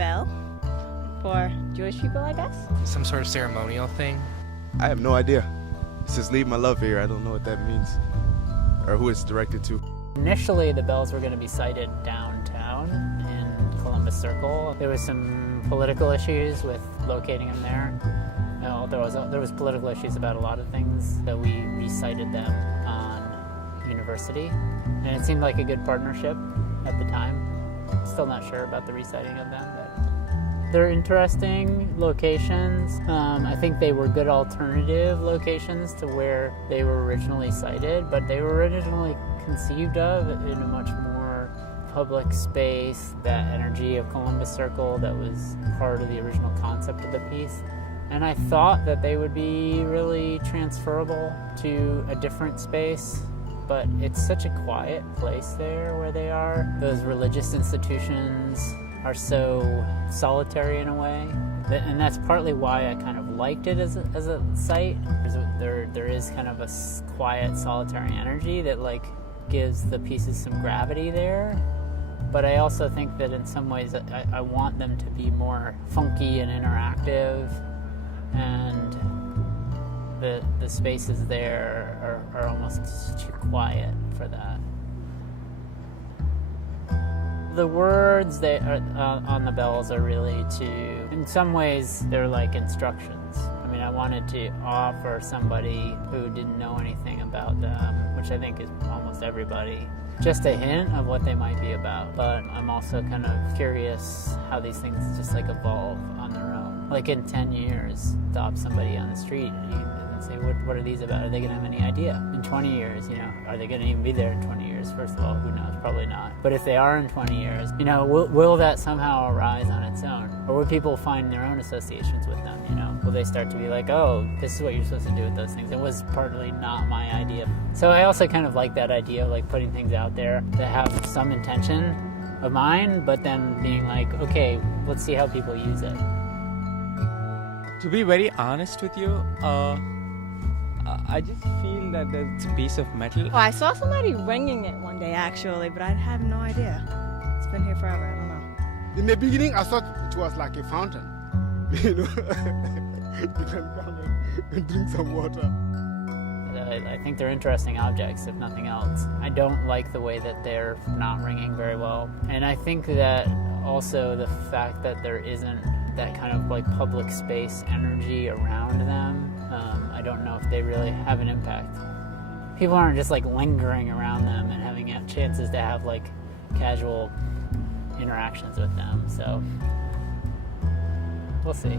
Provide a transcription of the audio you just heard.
bell for Jewish people, I guess. Some sort of ceremonial thing. I have no idea. It says leave my love here. I don't know what that means or who it's directed to. Initially, the bells were going to be sited downtown in Columbus Circle. There was some political issues with locating them there. No, there was political issues about a lot of things, so we resited them on University. And it seemed like a good partnership at the time. Still not sure about the resiting of them, but they're interesting locations. I think they were good alternative locations to where they were originally sited, but they were originally conceived of in a much more public space, that energy of Columbus Circle that was part of the original concept of the piece. And I thought that they would be really transferable to a different space, but it's such a quiet place there where they are. Those religious institutions are so solitary in a way, and that's partly why I kind of liked it as a site. There is kind of a quiet, solitary energy that like gives the pieces some gravity there. But I also think that in some ways I want them to be more funky and interactive, and the spaces there are almost too quiet for that. The words that are on the bells are really in some ways, they're like instructions. I mean, I wanted to offer somebody who didn't know anything about them, which I think is almost everybody, just a hint of what they might be about. But I'm also kind of curious how these things just like evolve on their own. Like in 10 years, stop somebody on the street and say, what are these about? Are they going to have any idea? In 20 years, are they going to even be there in 20 years? First of all, who knows? Probably not. But if they are in 20 years, will that somehow arise on its own? Or will people find their own associations with them, Will they start to be like, oh, this is what you're supposed to do with those things? It was partly not my idea. So I also kind of like that idea of like putting things out there that have some intention of mine, but then being like, okay, let's see how people use it. To be very honest with you, I just feel that it's a piece of metal. Oh, I saw somebody ringing it one day actually, but I have no idea. It's been here forever, I don't know. In the beginning, I thought it was like a fountain. You can come and drink some water. I think they're interesting objects, if nothing else. I don't like the way that they're not ringing very well. And I think that also the fact that there isn't that kind of like public space energy around them, I don't know if they really have an impact. People aren't just like lingering around them and having chances to have like casual interactions with them, so we'll see.